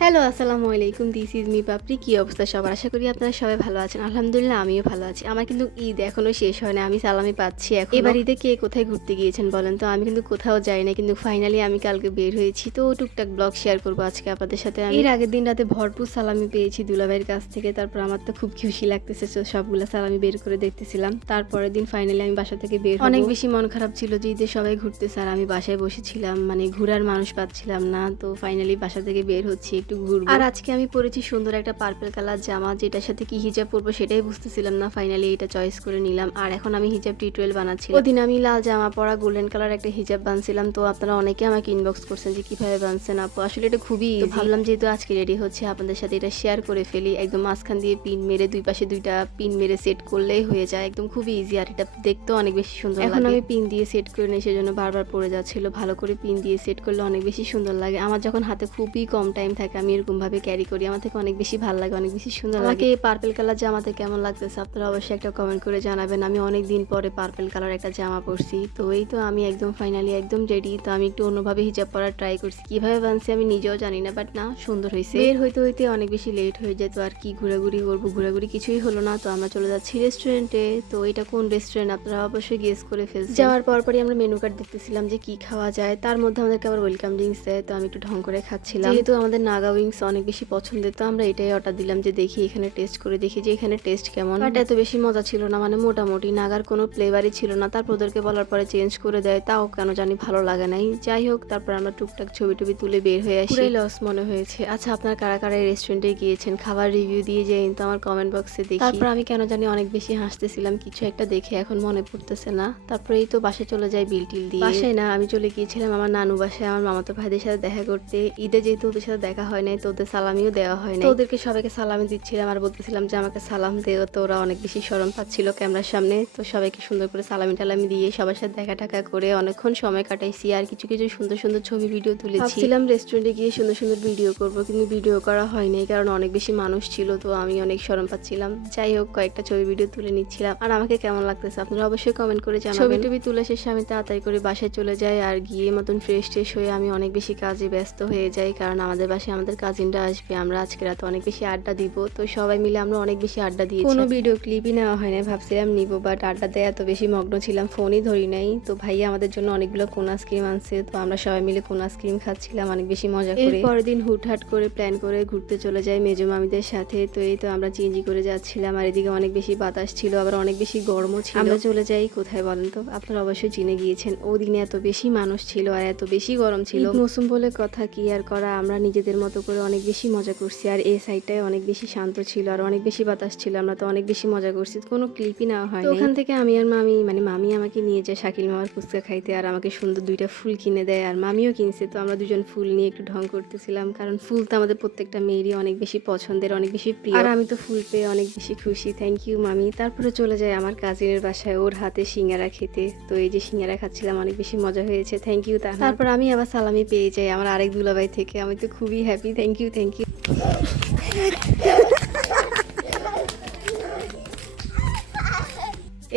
Hello, আসসালামু আলাইকুম। This is me পাপড়ি। কি অবস্থা সবার? আশা করি আপনারা সবাই ভালো আছেন। আলহামদুলিল্লাহ আমিও ভালো আছি। আমার কিন্তু ঈদ এখনো শেষ হয় না। আমি সালামি পাচ্ছি এখনো। এবার ঈদে কে কোথায় ঘুরতে গিয়েছেন বলেন তো? আমি কিন্তু কোথাও যাই নাই। কিন্তু ফাইনালি আমি কালকে বের হয়েছি। তো টুকটাক ব্লগ শেয়ার করব আজকে আপনাদের সাথে। আমি এর আগের দিন রাতে ভরপুর সালামি পেয়েছি দুলাভাইয়ের কাছ থেকে। তারপর আমার তো খুব খুশি লাগতেছে। তো সবগুলা সালামি বের করে দেখতেছিলাম। তারপরের দিন ফাইনালি আমি বাসা থেকে বের হব। অনেক বেশি মন খারাপ ছিল যে ঈদে সবাই ঘুরতেছে আর আমি বাসায় বসেছিলাম। মানে ঘুরার মানুষ পাচ্ছিলাম না। তো ফাইনালি বাসা থেকে বের হচ্ছি, একটু ঘুরবো। আর আজকে আমি পরেছি সুন্দর একটা পার্পল কালার জামা, যেটার সাথে কি হিজাব পরবো সেটাই বুঝতেছিলাম না। ফাইনালি এটা চয়েস করে নিলাম। আর এখন আমি হিজাব টিউটোরিয়াল বানাচ্ছি। ওদিন আমি লাল জামা পরা গোল্ডেন কালার একটা হিজাব বানছিলাম। তো আপনারা অনেকে আমাকে ইনবক্স করছেন যে কিভাবে বানছেন আপু। আসলে এটা খুবই ইজি। ভাবলাম যেহেতু আজকে রেডি হচ্ছে আপনাদের সাথে এটা শেয়ার করে ফেলি। একদম মাঝখান দিয়ে পিন মেরে দুই পাশে দুইটা পিন মেরে সেট করলেই হয়ে যায়। একদম খুবই ইজি। আর এটা দেখতেও অনেক বেশি সুন্দর লাগে। এখন আমি পিন দিয়ে সেট করে নিই, সেজন্য বারবার পড়ে যাচ্ছিল। ভালো করে পিন দিয়ে সেট করলে অনেক বেশি সুন্দর লাগে। আমার যখন হাতে খুবই কম টাইম থাকে আমি এরকম ভাবে ক্যারি করি। আমার থেকে অনেক বেশি ভালো লাগে, অনেক বেশি সুন্দর লাগে। এই পার্পল কালার জামাতে কেমন লাগতেছে আপনারা অবশ্যই একটা কমেন্ট করে জানাবেন। আমি অনেক দিন পরে পার্পল কালার একটা জামা পরছি। তো এই তো আমি একদম ফাইনালি একদম রেডি। তো আমি একটু অন্যভাবে হিজাব পরার ট্রাই করছি। কিভাবে বানছি আমি নিজেও জানি না, বাট না সুন্দর হয়েছে। বের হইতে হইতে অনেক বেশি লেট হয়ে যেত। আর কি ঘোরাঘুরি করবো, ঘোরাঘুরি কিছুই হলো না। তো আমরা চলে যাচ্ছি রেস্টুরেন্টে। তো এটা কোন রেস্টুরেন্ট আপনারা অবশ্যই গেস করে ফেলছেন। যাওয়ার পরপরই আমরা মেনু কার্ড দেখতেছিলাম যে কি খাওয়া যায়। তার মধ্যে আমাদেরকে আবার ওয়েলকাম ড্রিঙ্কস দেয়। তো আমি একটু ঢং করে খাচ্ছিলাম। যেহেতু আমাদের নাগা উইংস অনেক বেশি পছন্দের, তো আমরা এটাই অর্ডার দিলাম যে দেখি এখানে টেস্ট করে দেখি যে এখানে টেস্ট কেমন। বাট এত বেশি মজা ছিল না, মানে মোটামুটি নাগার কোনো ফ্লেভারই ছিল না। তারপর ওদেরকে বলার পরে চেঞ্জ করে দেয়, তাও কেন জানি ভালো লাগে নাই। যাই হোক, তারপর আমরা টুকটাক ছবি টবি তুলে বের হয়ে আসি। পুরাই লস মনে হয়েছে। আচ্ছা, আপনার কারা কারা রেস্টুরেন্টে গিয়েছেন খাবার রিভিউ দিয়ে যায় কিন্তু আমার কমেন্ট বক্সে দেখি। তারপর আমি কেন জানি অনেক বেশি হাসতেছিলাম কিছু একটা দেখে, এখন মনে পড়তেছে না। তারপরে এই তো বাসায় চলে যাই বিল টিল দিয়ে। বাসায় না, আমি চলে গিয়েছিলাম আমার নানু বাসায় আমার মামাতো ভাইদের সাথে দেখা করতে। ঈদে যেহেতু ওদের সাথে দেখা হয় নাই, তো ওদের সালামিও দেওয়া হয় নাই। ওদেরকে সবাইকে সালামি দিচ্ছিলাম আর বলতেছিলাম যে আমাকে সালাম দেও। তো ওরা অনেক বেশি শরম পাচ্ছিল ক্যামেরার সামনে। তো সবাইকে সুন্দর করে সালামি টালামি দিয়ে সবার সাথে দেখা টাকা করে অনেকক্ষণ সময় কাটাইছি। আর কিছু কিছু সুন্দর সুন্দর ছবি ভিডিও তুলেছি। ভাবছিলাম রেস্টুরেন্টে গিয়ে সুন্দর সুন্দর ভিডিও করবো, কিন্তু ভিডিও করা হয়নি কারণ অনেক বেশি মানুষ ছিল। তো আমি অনেক শরম পাচ্ছিলাম। যাই হোক, কয়েকটা ছবি ভিডিও তুলে নিচ্ছিলাম। আর আমাকে কেমন লাগতেছে আপনারা অবশ্যই কমেন্ট করে জানাবেন। ছবি টবি তুলে শেষে আমি তাড়াতাড়ি করে বাসায় চলে যাই। আর গিয়ে মতন ফ্রেশ ট্রেশ হয়ে আমি অনেক বেশি কাজে ব্যস্ত হয়ে যাই, কারণ আমাদের বাসায় আমাদের কাজিনরা আসবে। আমরা আজকে রাতে অনেক বেশি আড্ডা দিব। তো সবাই মিলে আমরা অনেক বেশি আড্ডা দিয়েছি। কোনো ভিডিও ক্লিপই নেওয়া হয় না, ভাবছিলাম নিব, বাট আড্ডাতে এত বেশি মগ্ন ছিলাম ফোনই ধরি নাই। তো ভাইয়া আমাদের জন্য অনেকগুলো কোন আইসক্রিম আনছে। তো আমরা সবাই মিলে কোন আইসক্রিম খাচ্ছিলাম অনেক বেশি মজা করে। পরের দিন হুটহাট করে প্ল্যান করে ঘুরতে চলে যাই মেজো মামিদের সাথে। তো এই তো আমরা চিঞ্জি করে যাচ্ছিলাম। আর এদিকে অনেক বেশি বাতাস ছিল, আবার অনেক বেশি গরমও ছিল। আমরা চলে যাই কোথায় বলেন তো? আপনারা অবশ্যই চিনে গিয়েছেন। ওদিনে এত বেশি মানুষ ছিল আর এত বেশি গরম ছিল। মৌসুম বলে কথা, কি আর করা, আমরা নিজেদের মতো করে অনেক বেশি মজা করছি। আর এই সাইডটায় অনেক বেশি শান্ত ছিল আর অনেক বেশি বাতাস ছিল। আমরা তো অনেক বেশি মজা করছি, কোনো ক্লিপই নেওয়া হয়। ওখান থেকে আমি আর মামি, মানে মামি আমাকে নিয়ে যায় শাকিল মামার ফুচকা খাইতে। আর আমাকে সুন্দর দুইটা ফুল কিনে দেয় আর মামিও কিনছে। তো আমরা দুজন ফুল নিয়ে একটু ঢং করতেছিলাম, কারণ ফুল তো আমাদের প্রত্যেকটা মেয়েরই অনেক বেশি পছন্দের, অনেক বেশি প্রিয়। আর আমি তো ফুল পেয়ে অনেক বেশি খুশি। থ্যাংক ইউ মামি। তারপরে চলে যায় আমার কাজিনের বাসায় ওর হাতে সিঙ্গারা খেতে। তো এই যে সিঙ্গারা খাচ্ছিলাম, অনেক বেশি মজা হয়েছে। Thank you. তারপর আমি আবার সালামি পেয়ে যাই আমার আরেক দুলাভাই থেকে। আমি তো খুবই happy. Thank you, thank you.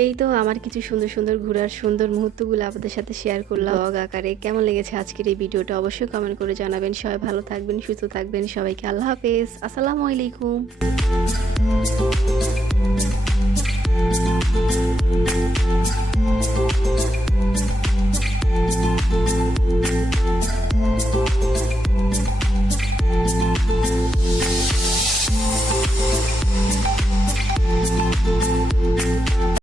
এই তো আমার কিছু সুন্দর সুন্দর ঘোরার সুন্দর মুহূর্তগুলো আপনাদের সাথে শেয়ার করলাম ব্লগ আকারে। কেমন লেগেছে আজকের এই ভিডিওটা অবশ্যই কমেন্ট করে জানাবেন। সবাই ভালো থাকবেন, সুস্থ থাকবেন। সবাইকে আল্লাহ হাফেজ, আসসালামু আলাইকুম।